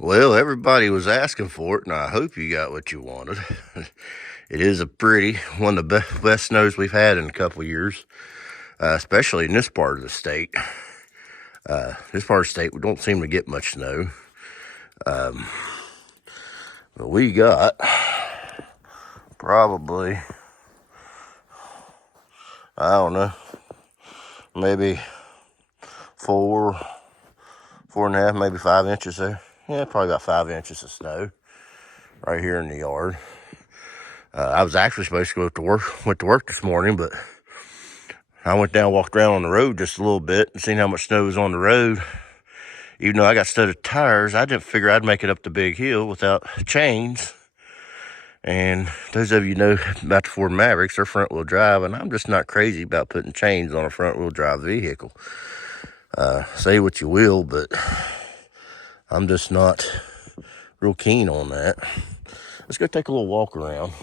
Well, everybody was asking for it, and I hope you got what you wanted. It is a pretty one of the best snows we've had in a couple of years, especially in this part of the state. This part of the state, we don't seem to get much snow. But we got probably, I don't know, maybe 4.5, maybe 5 inches there. Yeah, probably about 5 inches of snow right here in the yard. I was actually supposed to went to work this morning, but I went down, walked around on the road just a little bit and seen how much snow was on the road. Even though I got studded tires, I didn't figure I'd make it up the big hill without chains. And those of you know about the Ford Mavericks, they're front wheel drive, and I'm just not crazy about putting chains on a front wheel drive vehicle. Say what you will, but I'm just not real keen on that. Let's go take a little walk around.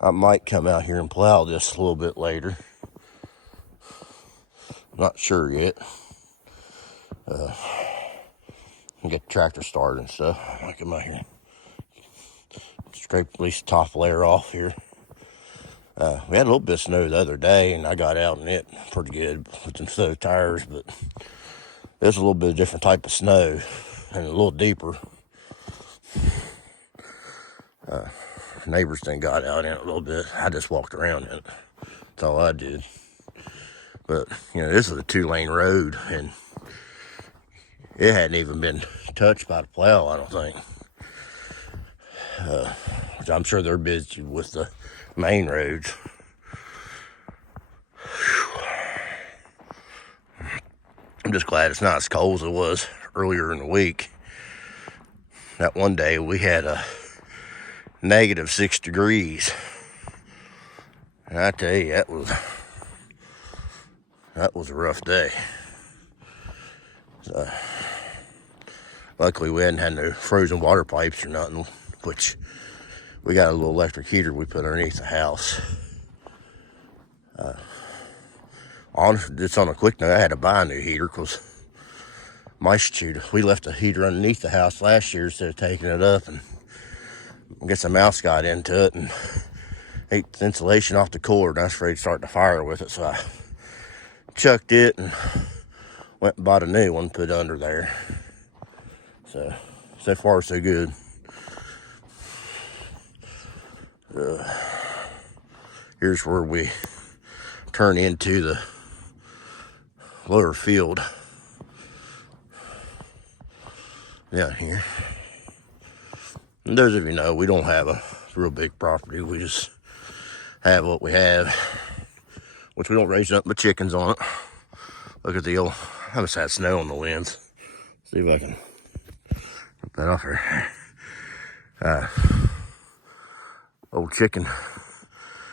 I might come out here and plow this a little bit later. Not sure yet. Get the tractor started and stuff. I might come out here, scrape at least the top layer off here. We had a little bit of snow the other day, and I got out in it pretty good with some snow tires, but there's a little bit of different type of snow and a little deeper. Neighbors then got out in it a little bit. I just walked around in it. That's all I did. But, this is a 2-lane road, and it hadn't even been touched by the plow, I don't think. Which I'm sure they're busy with the main roads. I'm just glad it's not as cold as it was earlier in the week. That one day we had a -6 degrees. And I tell you, that was a rough day. So, luckily we hadn't had no frozen water pipes or nothing, which we got a little electric heater we put underneath the house. Just on a quick note, I had to buy a new heater because we left the heater underneath the house last year instead of taking it up, and I guess a mouse got into it and ate the insulation off the cord, and I was afraid to start the fire with it, so I chucked it and went and bought a new one, put under there. So far so good. Here's where we turn into the lower field down here. And those of you know, we don't have a real big property. We just have what we have, which we don't raise nothing but chickens on it. Look at I just had snow on the lens. See if I can get that off here. Old chicken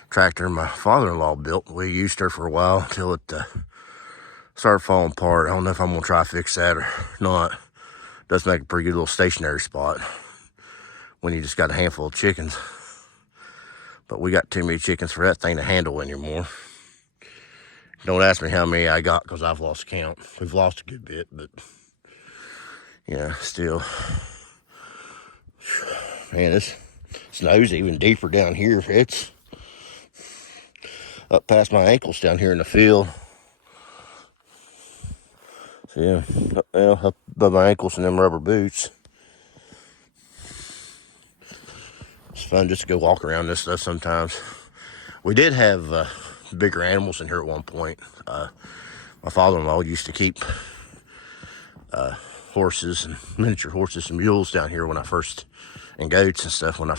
tractor my father-in-law built. We used her for a while until it started falling apart. I don't know if I'm gonna try to fix that or not. It does make a pretty good little stationary spot when you just got a handful of chickens. But we got too many chickens for that thing to handle anymore. Don't ask me how many I got because I've lost count. We've lost a good bit, but still. Man, this snow's even deeper down here. It's up past my ankles down here in the field. So up above my ankles in them rubber boots. It's fun just to go walk around this stuff sometimes. We did have bigger animals in here at one point. My father-in-law used to keep horses and miniature horses and mules down here and goats and stuff when me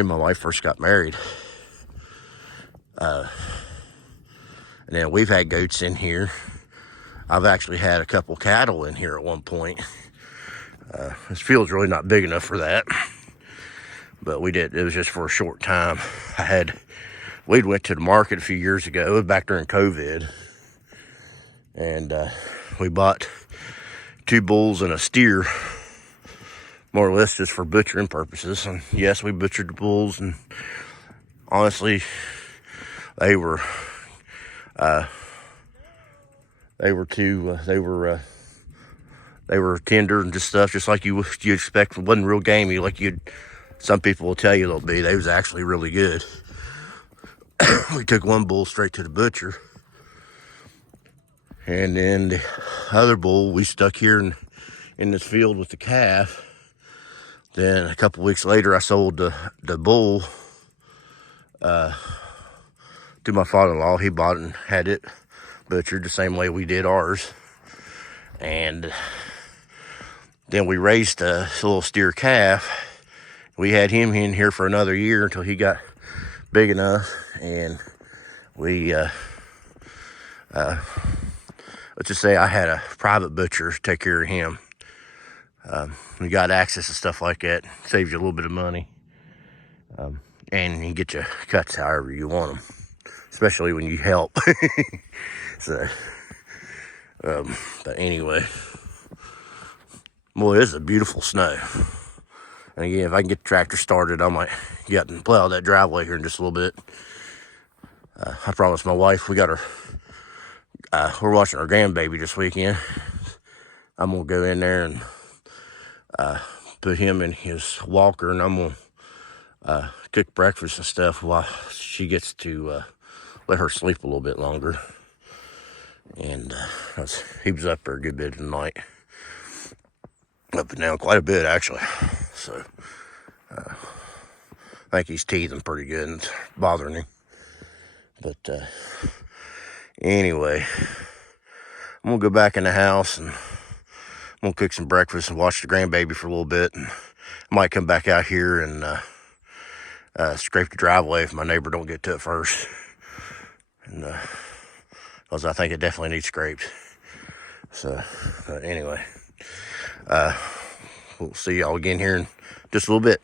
and my wife first got married. And then we've had goats in here. I've actually had a couple cattle in here at one point. This field's really not big enough for that, but it was just for a short time. We went to the market a few years ago. It was back during COVID, and we bought 2 bulls and a steer, more or less just for butchering purposes. And yes, we butchered the bulls, and honestly, they were They were tender and just stuff, just like you expect. It wasn't real gamey like some people will tell you they'll be. They was actually really good. We took one bull straight to the butcher, and then the other bull we stuck here in this field with the calf. Then a couple weeks later, I sold the bull to my father-in-law. He bought it and had it butchered the same way we did ours. And then we raised a little steer calf. We had him in here for another year until he got big enough, and we let's just say I had a private butcher take care of him. We got access to stuff like that. Saves you a little bit of money, and you can get your cuts however you want them, especially when you help. So but anyway, boy, this is a beautiful snow. And again, if I can get the tractor started, I might get and plow that driveway here in just a little bit. I promised my wife, we're watching our grandbaby this weekend. I'm gonna go in there and put him in his walker, and I'm gonna cook breakfast and stuff while she gets to let her sleep a little bit longer. And he was up there a good bit of the night, up and down quite a bit actually. So I think he's teething pretty good and it's bothering him. But anyway, I'm gonna go back in the house and I'm gonna cook some breakfast and watch the grandbaby for a little bit, and I might come back out here and scrape the driveway if my neighbor don't get to it first, and because I think it definitely needs scraped. So anyway, we'll see y'all again here in just a little bit.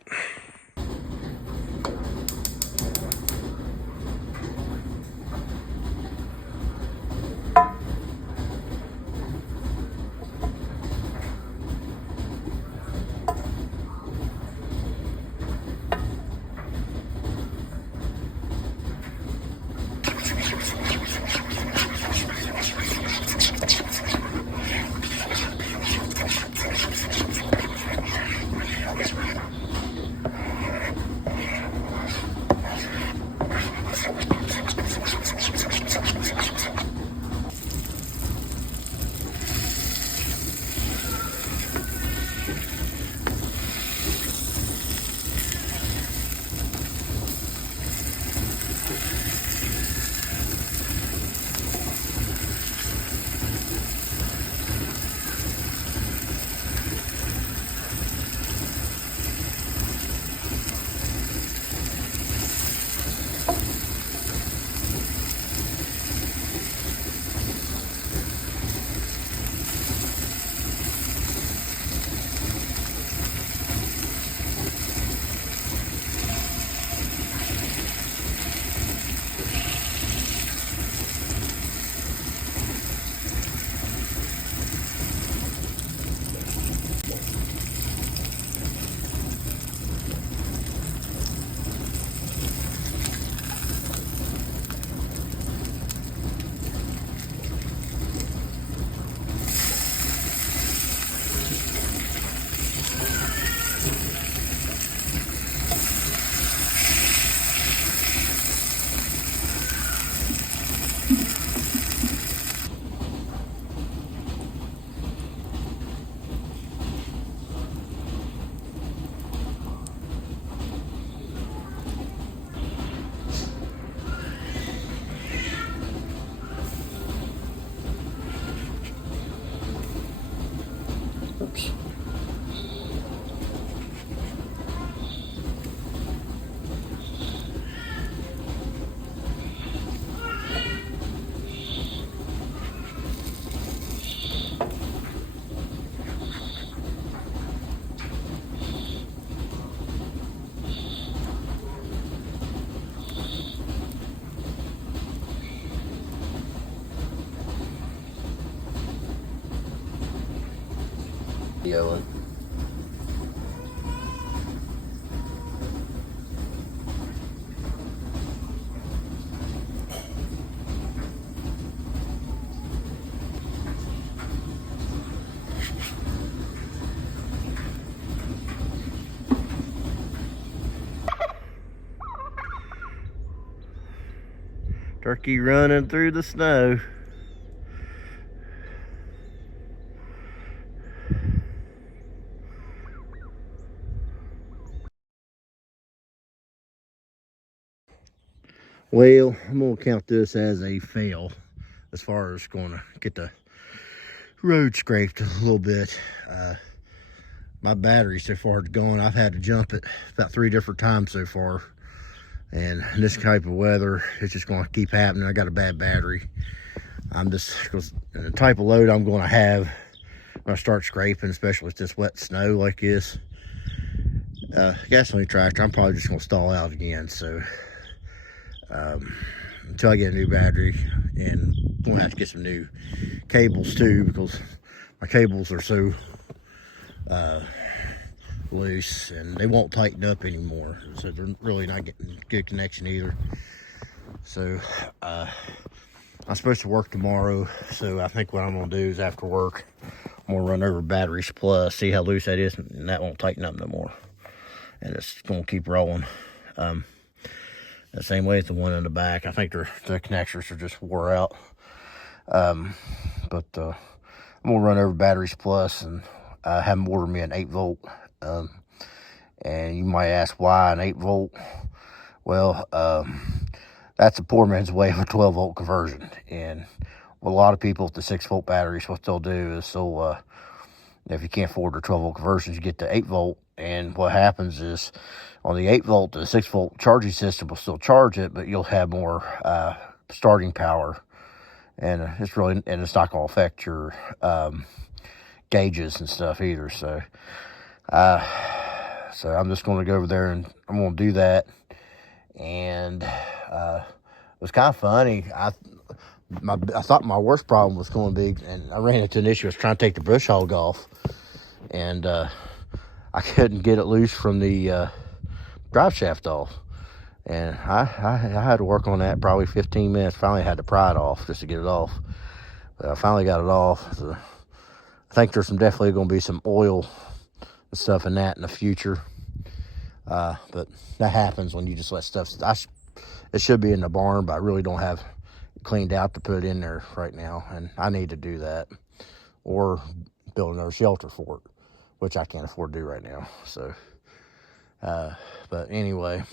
Oops. Yelling. Turkey running through the snow. Well, I'm gonna count this as a fail as far as going to get the road scraped a little bit. My battery so far is gone. I've had to jump it about 3 different times so far. And in this type of weather, it's just going to keep happening. I got a bad battery. I'm just, because the type of load I'm going to have when I start scraping, especially with this wet snow like this, gasoline tractor, I'm probably just going to stall out again. So until I get a new battery, and I'm going to have to get some new cables too, because my cables are so loose and they won't tighten up anymore, so they're really not getting good connection either. So I'm supposed to work tomorrow, so I think what I'm gonna do is after work I'm gonna run over batteries plus, see how loose that is, and that won't tighten up no more, and it's gonna keep rolling. The same way as the one in the back. I think the connectors are just wore out. But I'm gonna run over batteries plus and have them order me an 8-volt. And you might ask why an 8-volt? Well, that's a poor man's way of a 12-volt conversion. And a lot of people with the 6-volt batteries, what they'll do is they'll, if you can't afford the 12-volt conversions, you get the 8-volt. And what happens is on the 8-volt, the 6-volt charging system will still charge it, but you'll have more starting power. And it's really, and it's not going to affect your gauges and stuff either. So I'm just going to go over there and I'm going to do that. And it was kind of funny. I thought my worst problem was going to be, and I ran into an issue. I was trying to take the bush hog off, and I couldn't get it loose from the drive shaft off. And I had to work on that probably 15 minutes. Finally had to pry it off just to get it off. But I finally got it off. So I think there's definitely going to be some oil and stuff in that in the future. But that happens when you just let stuff. It should be in the barn, but I really don't have it cleaned out to put in there right now. And I need to do that or build another shelter for it, which I can't afford to do right now. So, but anyway,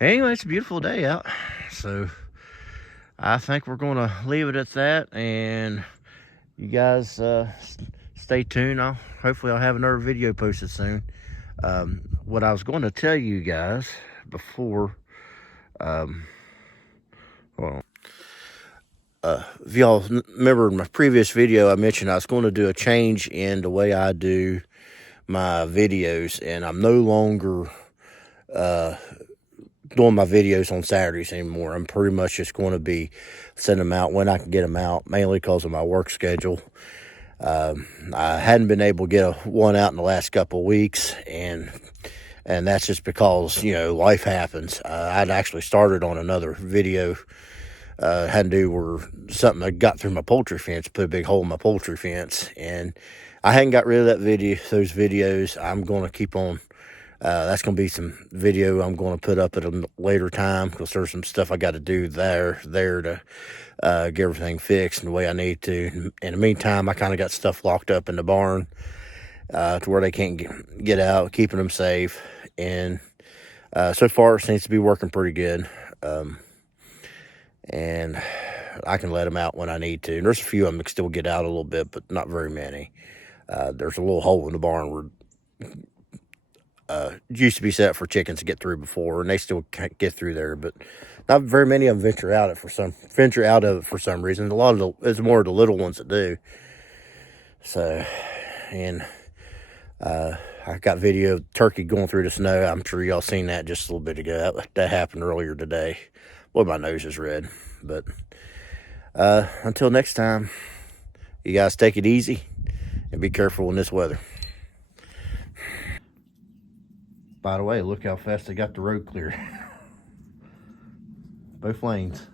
it's a beautiful day out. So I think we're going to leave it at that. And you guys stay tuned. Hopefully I'll have another video posted soon. What I was going to tell you guys before, hold on. If y'all remember in my previous video, I mentioned I was going to do a change in the way I do my videos, and I'm no longer doing my videos on Saturdays anymore. I'm pretty much just going to be sending them out when I can get them out, mainly because of my work schedule. I hadn't been able to get one out in the last couple of weeks, and that's just because, life happens. I'd actually started on another video, had to do with something I got through my poultry fence, put a big hole in my poultry fence, and I hadn't got rid of those videos. I'm going to keep on. That's going to be some video I'm going to put up at a later time, because there's some stuff I got to do there to get everything fixed in the way I need to. In the meantime, I kind of got stuff locked up in the barn to where they can't get out, keeping them safe. And so far, it seems to be working pretty good. And I can let them out when I need to. And there's a few of them that can still get out a little bit, but not very many. There's a little hole in the barn where it used to be set for chickens to get through before, and they still can't get through there, but not very many of them venture out of it for some reason. It's more the little ones that do. So, and I got video of turkey going through the snow. I'm sure y'all seen that just a little bit ago. That happened earlier today. Boy, my nose is red. But until next time, you guys take it easy and be careful in this weather. By the way, look how fast they got the road clear. Both lanes.